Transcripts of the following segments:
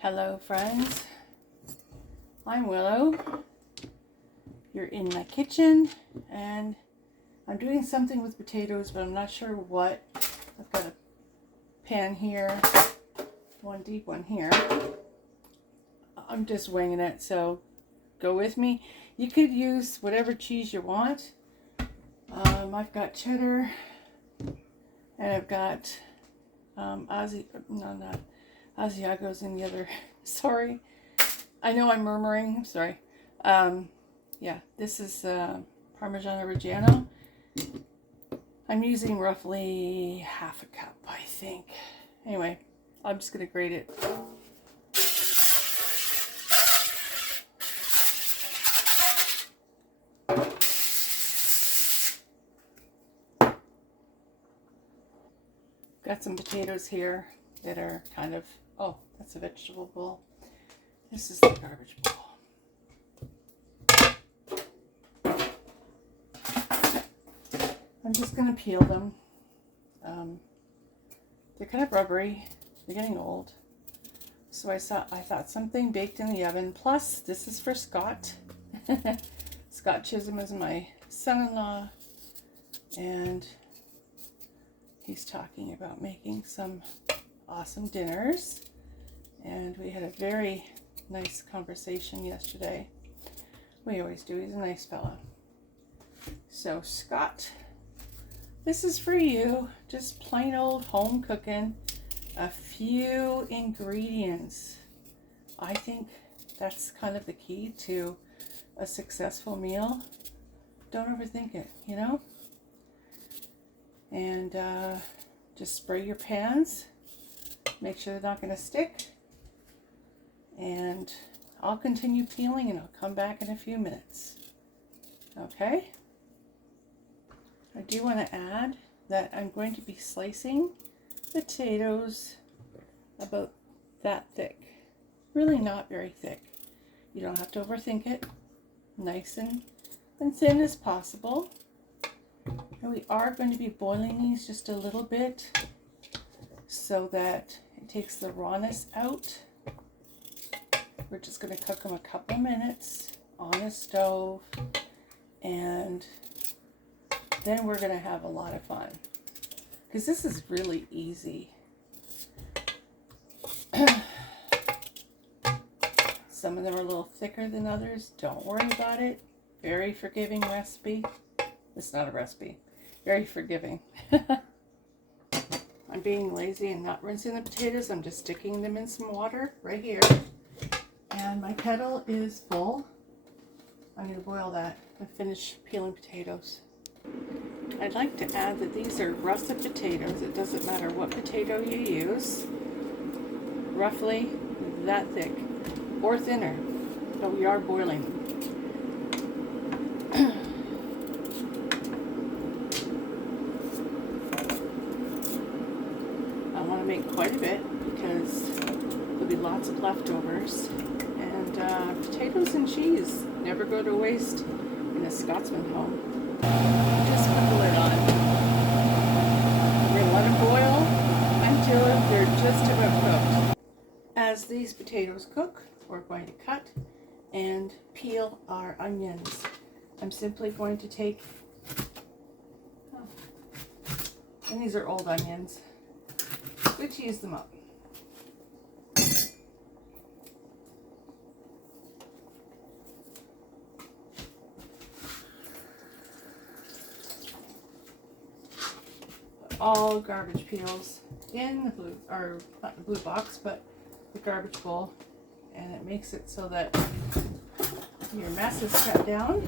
Hello friends, I'm Willow. You're in my kitchen and I'm doing something with potatoes, but I'm not sure what. I've got a pan here, one deep one here. I'm just winging it, so go with me. You could use whatever cheese you want. I've got cheddar and I've got Asiago's in the other. Sorry, I know I'm murmuring. I'm sorry. Yeah, this is Parmigiano Reggiano. I'm using roughly half a cup, I think. Anyway, I'm just gonna grate it. Got some potatoes here that are kind of, oh, that's a vegetable bowl. This is the garbage bowl. I'm just going to peel them. They're kind of rubbery. They're getting old. So I thought something baked in the oven. Plus, this is for Scott. Scott Chisholm is my son-in-law. And he's talking about making some awesome dinners, and we had a very nice conversation yesterday. We always do. He's a nice fella. So Scott, this is for you. Just plain old home cooking. A few ingredients. I think that's kind of the key to a successful meal. Don't overthink it, you know? And just spray your pans. Make sure they're not going to stick. And I'll continue peeling and I'll come back in a few minutes. Okay? I do want to add that I'm going to be slicing potatoes about that thick. Really not very thick. You don't have to overthink it. Nice and thin as possible. And we are going to be boiling these just a little bit so that it takes the rawness out. We're just going to cook them a couple minutes on the stove, and then we're going to have a lot of fun because this is really easy. Some of them are a little thicker than others. Don't worry about it. Very forgiving recipe. It's not a recipe. Very forgiving. I'm being lazy and not rinsing the potatoes. I'm just sticking them in some water right here. And my kettle is full. I'm going to boil that and finish peeling potatoes. I'd like to add that these are russet potatoes. It doesn't matter what potato you use. Roughly that thick or thinner. But we are boiling them. Make quite a bit because there'll be lots of leftovers, and potatoes and cheese never go to waste in a Scotsman home. Just put the lid on. We're going to let it boil until they're just about cooked. As these potatoes cook, we're going to cut and peel our onions. I'm simply going to take, and these are old onions. Good to use them up. All garbage peels in the blue, or not the blue box, but the garbage bowl, and it makes it so that your mess is cut down.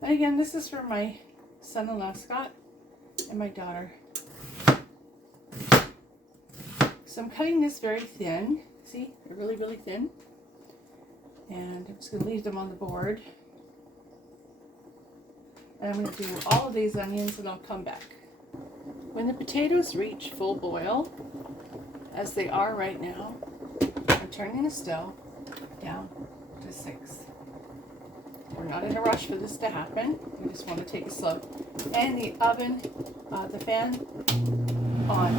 And again, this is for my son-in-law Scott and my daughter. So I'm cutting this very thin. See, they're really, really thin. And I'm just going to leave them on the board. And I'm going to do all of these onions and I'll come back. When the potatoes reach full boil, as they are right now, I'm turning the stove down to 6. We're not in a rush for this to happen. We just want to take it slow. And the oven, the fan on.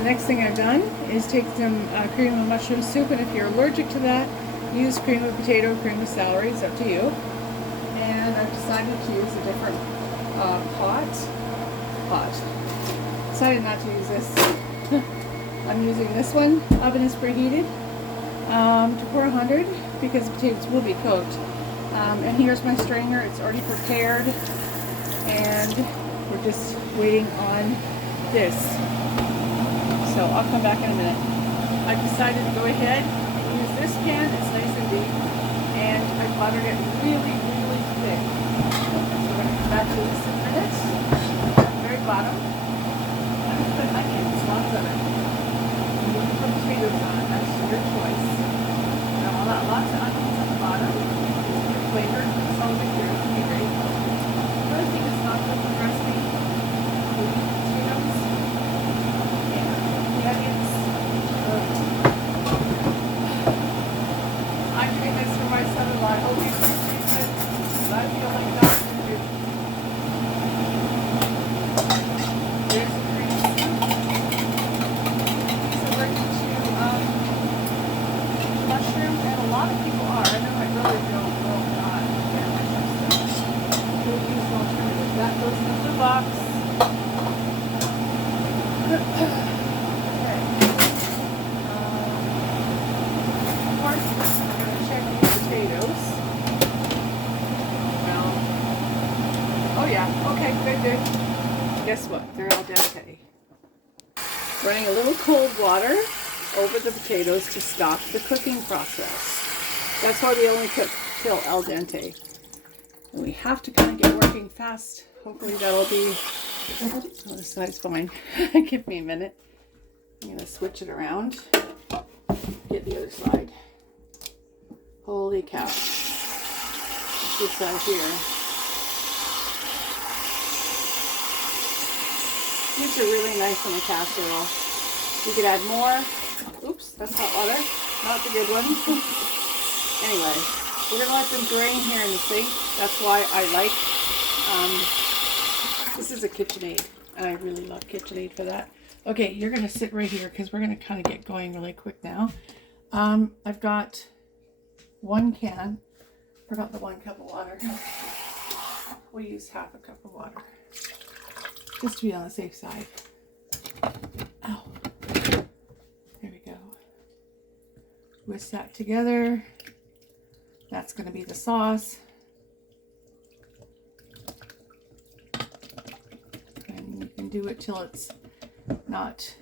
the next thing I've done is take some cream of mushroom soup, and if you're allergic to that, use cream of potato, cream of celery, it's up to you. And I've decided to use a different pot. Decided not to use this. I'm using this one. Oven is preheated to 400 because the potatoes will be cooked. And here's my strainer. It's already prepared, and we're just waiting on this. So I'll come back in a minute. I've decided to go ahead and use this pan. It's nice and deep, and I buttered it really, really thick. So we're going to come back to this in a minute. Very bottom. I'm going to put onions, lots of it. I'm looking for potatoes on. That's your choice. Now I'll add lots of onions on the bottom. Good flavor. Salt and here would be great. Another thing that's not good for recipe. Potatoes. The onions. I'm doing this for my son-in-law. I hope he appreciates it. I feel like that's what to do. There's the cream soup. These are working to mushroom, and a lot of people are. I know my brother don't know not their mushroom stuff. We'll use an alternative. That goes in the blue box. Guess what? They're al dente. Running a little cold water over the potatoes to stop the cooking process. That's why we only cook till al dente. And we have to kind of get working fast. Hopefully that'll be, oh, this side's fine. Give me a minute. I'm going to switch it around. Get the other side. Holy cow. This side here. These are really nice in a casserole. You could add more. Oops, that's hot water. Not the good one. Anyway, we're going to let them drain here in the sink. That's why I like, this is a KitchenAid. And I really love KitchenAid for that. Okay, you're going to sit right here because we're going to kind of get going really quick now. I've got 1 can. Forgot the 1 cup of water. We use half a cup of water. Just to be on the safe side. Ow. There we go. Whisk that together. That's going to be the sauce. And you can do it till it's not,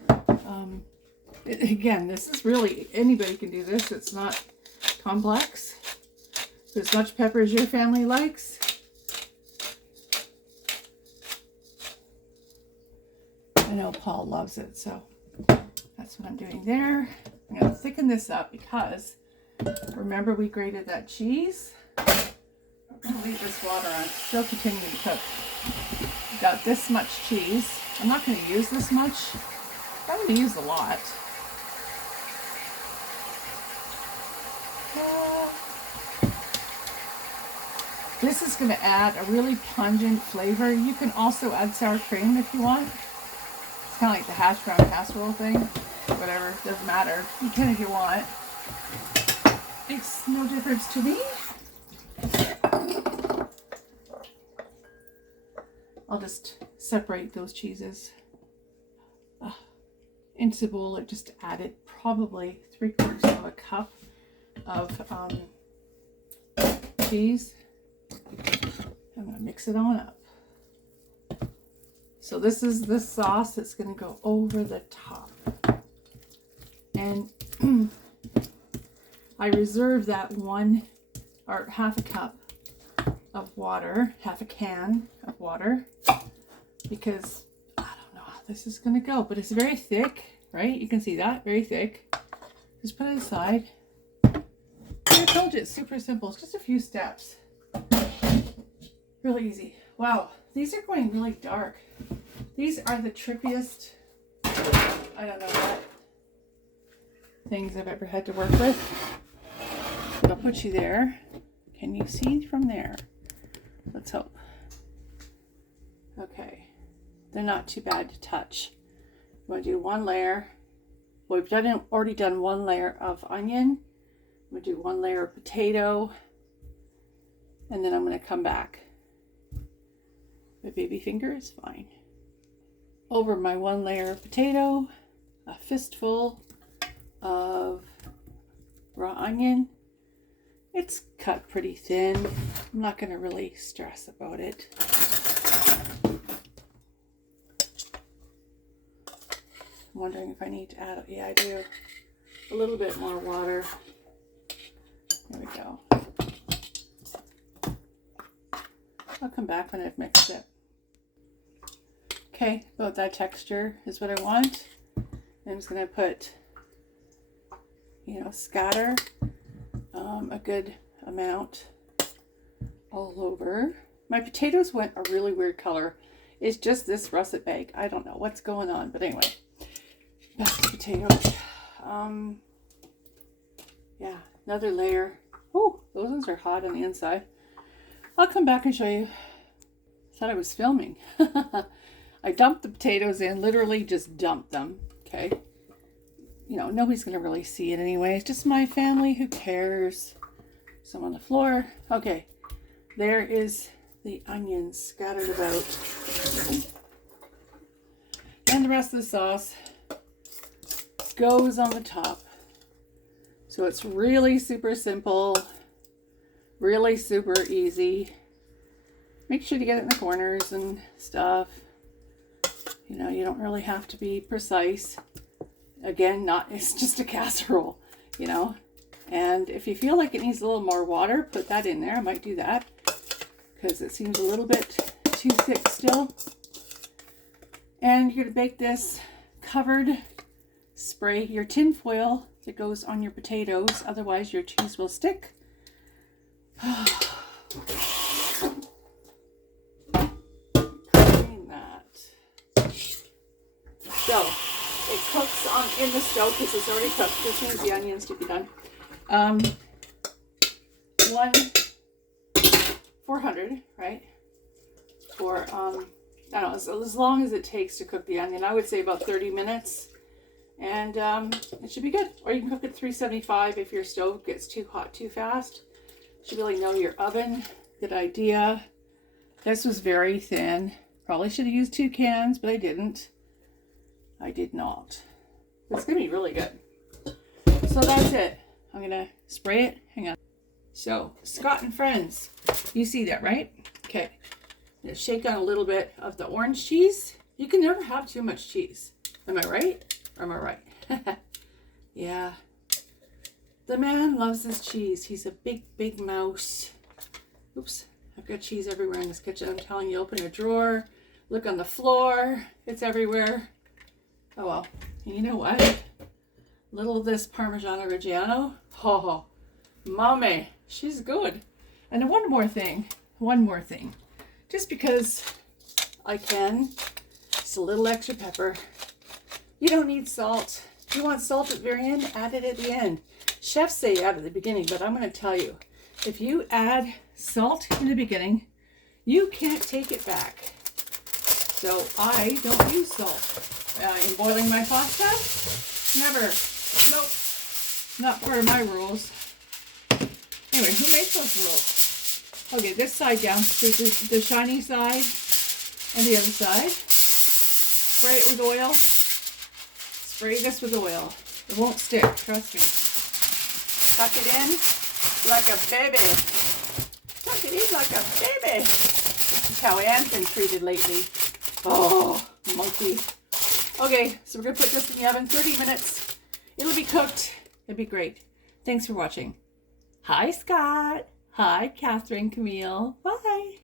again, this is really, anybody can do this. It's not complex. Put as much pepper as your family likes. I know Paul loves it, so that's what I'm doing there. I'm going to thicken this up because remember we grated that cheese. I'm going to leave this water on. It's still continuing to cook. We've got this much cheese. I'm not going to use this much. I'm going to use a lot. This is going to add a really pungent flavor. You can also add sour cream if you want. Kind of like the hash brown casserole thing. Whatever, doesn't matter. You can if you want. Makes no difference to me. I'll just separate those cheeses into the bowl. I just added probably 3/4 of a cup of cheese. I'm going to mix it on up. So this is the sauce that's going to go over the top. And I reserve that 1 or half a cup of water, half a can of water, because I don't know how this is going to go, but it's very thick, right? You can see that, very thick. Just put it aside. I told you it's super simple. It's just a few steps. Really easy. Wow, these are going really dark. These are the trippiest, I don't know what things I've ever had to work with. I'll put you there. Can you see from there? Let's hope. Okay. They're not too bad to touch. I'm going to do one layer. We've already done one layer of onion. I'm going to do one layer of potato. And then I'm going to come back. My baby finger is fine. Over my one layer of potato, a fistful of raw onion. It's cut pretty thin. I'm not going to really stress about it. I'm wondering if I need to add, yeah, I do, a little bit more water. There we go. I'll come back when I've mixed it. Okay, about that texture is what I want. I'm just going to put, scatter a good amount all over. My potatoes went a really weird color. It's just this russet bag. I don't know what's going on, but anyway, back to potatoes. Yeah, another layer. Oh, those ones are hot on the inside. I'll come back and show you. Thought I was filming. I dumped the potatoes in, literally just dumped them. Okay. Nobody's going to really see it anyway. It's just my family. Who cares? Some on the floor. Okay. There is the onions scattered about. And the rest of the sauce goes on the top. So it's really super simple. Really super easy. Make sure to get it in the corners and stuff. You don't really have to be precise. Again, it's just a casserole, And if you feel like it needs a little more water, put that in there. I might do that because it seems a little bit too thick still. And you're going to bake this covered. Spray your tin foil that goes on your potatoes. Otherwise, your cheese will stick. So it cooks in the stove because it's already cooked. This means the onions to be done. 400, right? For I don't know, as long as it takes to cook the onion. I would say about 30 minutes, and it should be good. Or you can cook at 375 if your stove gets too hot too fast. You should really know your oven. Good idea. This was very thin. Probably should have used 2 cans, but I didn't. I did not. It's going to be really good. So that's it. I'm going to spray it. Hang on. So, Scott and Friends. You see that, right? Okay. I'm going to shake on a little bit of the orange cheese. You can never have too much cheese. Am I right? Or am I right? Yeah. The man loves his cheese. He's a big, big mouse. Oops. I've got cheese everywhere in this kitchen. I'm telling you, open a drawer. Look on the floor. It's everywhere. Oh well, you know what? Little of this Parmesan Reggiano. Oh, mommy, she's good. And one more thing. Just because I can, just a little extra pepper. You don't need salt. If you want salt at the very end, add it at the end. Chefs say add at the beginning, but I'm going to tell you, if you add salt in the beginning, you can't take it back. So I don't use salt. In boiling my pasta? Never. Nope. Not part of my rules. Anyway, who makes those rules? Okay, this side down. The shiny side and the other side. Spray it with oil. Spray this with oil. It won't stick, trust me. Tuck it in like a baby. Tuck it in like a baby. This is how Anne's been treated lately. Oh, monkey. Okay, so we're going to put this in the oven 30 minutes. It'll be cooked. It'll be great. Thanks for watching. Hi, Scott. Hi, Catherine, Camille. Bye.